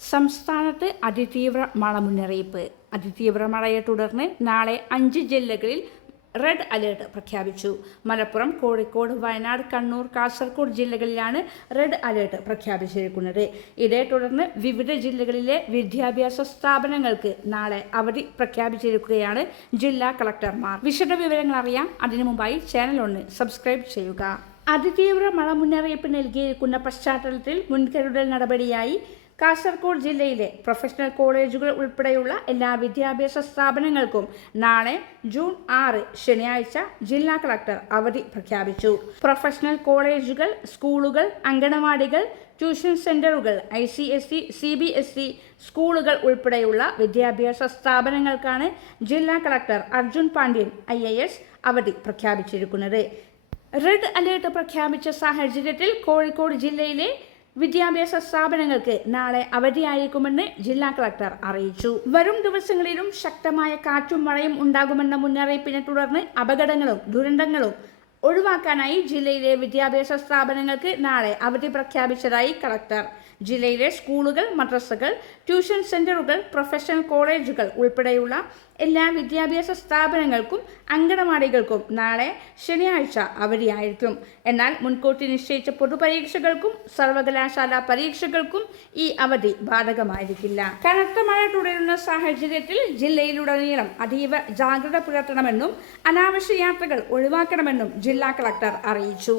സംസ്ഥാനത്ത് അതിതീവ്ര മഴ മുന്നറിയിപ്പ്. അതിതീവ്ര മഴയെ തുടർന്ന് നാളെ 5 ജില്ലകളിൽ റെഡ് അലേർട്ട് പ്രഖ്യാപിച്ചു. മലപ്പുറം, കോഴിക്കോട്, വയനാട്, കണ്ണൂർ, കാസർഗോഡ് ജില്ലകളിലാണ് റെഡ് അലേർട്ട് പ്രഖ്യാപിച്ചിരിക്കുന്നത്. ഇതേ തുടർന്ന് വിവിധ ജില്ലകളിലെ വിദ്യാഭ്യാസ സ്ഥാപനങ്ങൾക്ക് നാളെ അവധി പ്രഖ്യാപിച്ചിരിക്കുകയാണ് ജില്ലാ കളക്ടർമാർ. വിശദവിവരങ്ങൾ അറിയാം. അതിനു മുമ്പായി ചാനൽ ഒന്ന് സബ്സ്ക്രൈബ് ചെയ്യുക. അതിതീവ്ര മഴ മുന്നറിയിപ്പ് നൽകിയിരിക്കുന്ന പശ്ചാത്തലത്തിൽ മുൻകരുതൽ നടപടിയായി കാസർഗോഡ് ജില്ലയിലെ പ്രൊഫഷണൽ കോളേജുകൾ ഉൾപ്പെടെയുള്ള എല്ലാ വിദ്യാഭ്യാസ സ്ഥാപനങ്ങൾക്കും നാളെ ജൂൺ 6 ശനിയാഴ്ച ജില്ലാ കളക്ടർ അവധി പ്രഖ്യാപിച്ചു. പ്രൊഫഷണൽ കോളേജുകൾ, സ്കൂളുകൾ, അങ്കണവാടികൾ, ട്യൂഷൻ സെന്ററുകൾ, ICSE, CBSE സ്കൂളുകൾ ഉൾപ്പെടെയുള്ള വിദ്യാഭ്യാസ സ്ഥാപനങ്ങൾക്കാണ് ജില്ലാ കളക്ടർ അർജുൻ പാണ്ഡ്യൻ IAS അവധി പ്രഖ്യാപിച്ചിരിക്കുന്നത്. റെഡ് അലേർട്ട് പ്രഖ്യാപിച്ച സാഹചര്യത്തിൽ കോഴിക്കോട് ജില്ലയിലെ വിദ്യാഭ്യാസ സ്ഥാപനങ്ങൾക്ക് നാളെ അവധിയായിരിക്കുമെന്ന് ജില്ലാ കളക്ടർ അറിയിച്ചു. വരും ദിവസങ്ങളിലും ശക്തമായ കാറ്റും മഴയും ഉണ്ടാകുമെന്ന മുന്നറിയിപ്പിനെ തുടർന്ന് അപകടങ്ങളും ദുരന്തങ്ങളും ഒഴിവാക്കാനായി ജില്ലയിലെ വിദ്യാഭ്യാസ സ്ഥാപനങ്ങൾക്ക് നാളെ അവധി പ്രഖ്യാപിച്ചതായി കളക്ടർ ജില്ലയിലെ സ്കൂളുകൾ, മദ്രസകൾ, ട്യൂഷൻ സെന്ററുകൾ, പ്രൊഫഷണൽ കോളേജുകൾ ഉൾപ്പെടെയുള്ള എല്ലാ വിദ്യാഭ്യാസ സ്ഥാപനങ്ങൾക്കും അങ്കണവാടികൾക്കും നാളെ ശനിയാഴ്ച അവധിയായിരിക്കും. എന്നാൽ മുൻകൂട്ടി നിശ്ചയിച്ച പൊതുപരീക്ഷകൾക്കും സർവകലാശാല പരീക്ഷകൾക്കും ഈ അവധി ബാധകമായിരിക്കില്ല. കനത്ത മഴ തുടരുന്ന സാഹചര്യത്തിൽ ജില്ലയിലുടനീളം അതീവ ജാഗ്രത പുലർത്തണമെന്നും അനാവശ്യ യാത്രകൾ ഒഴിവാക്കണമെന്നും ജില്ലാ കളക്ടർ അറിയിച്ചു.